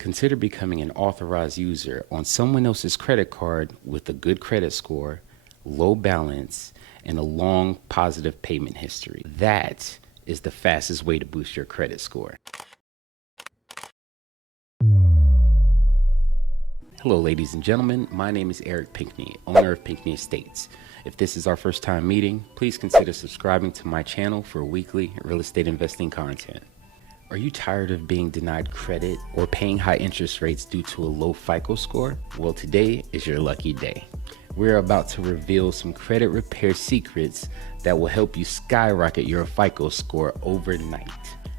Consider becoming an authorized user on someone else's credit card with a good credit score, low balance, and a long positive payment history. That is the fastest way to boost your credit score. Hello, ladies and gentlemen. My name is Eric Pinkney, owner of Pinkney Estates. If this is our first time meeting, please consider subscribing to my channel for weekly real estate investing content. Are you tired of being denied credit or paying high interest rates due to a low FICO score? Well, today is your lucky day. We're about to reveal some credit repair secrets that will help you skyrocket your FICO score overnight.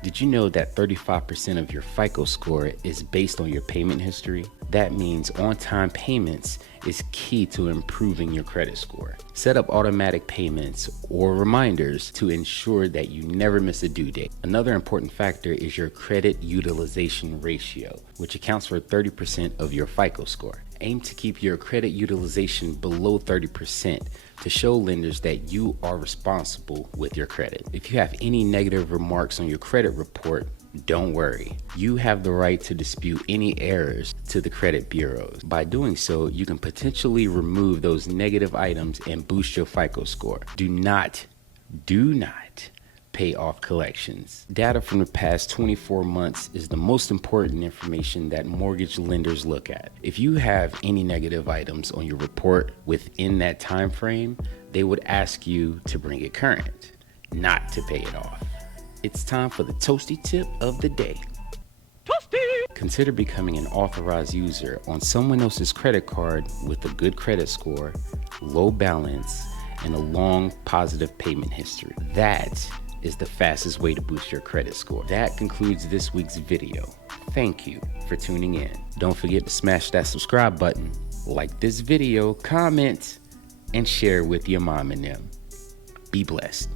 Did you know that 35% of your FICO score is based on your payment history? That means on-time payments is key to improving your credit score. Set up automatic payments or reminders to ensure that you never miss a due date. Another important factor is your credit utilization ratio, which accounts for 30% of your FICO score. Aim to keep your credit utilization below 30% to show lenders that you are responsible with your credit. If you have any negative remarks on your credit report, don't worry. You have the right to dispute any errors to the credit bureaus. By doing so, you can potentially remove those negative items and boost your FICO score. Do not pay off collections. Data from the past 24 months is the most important information that mortgage lenders look at. If you have any negative items on your report within that time frame, they would ask you to bring it current, not to pay it off. It's time for the toasty tip of the day. Toasty! Consider becoming an authorized user on someone else's credit card with a good credit score, low balance, and a long positive payment history. That is the fastest way to boost your credit score. That concludes this week's video. Thank you for tuning in. Don't forget to smash that subscribe button, like this video, comment, and share with your mom and them. Be blessed.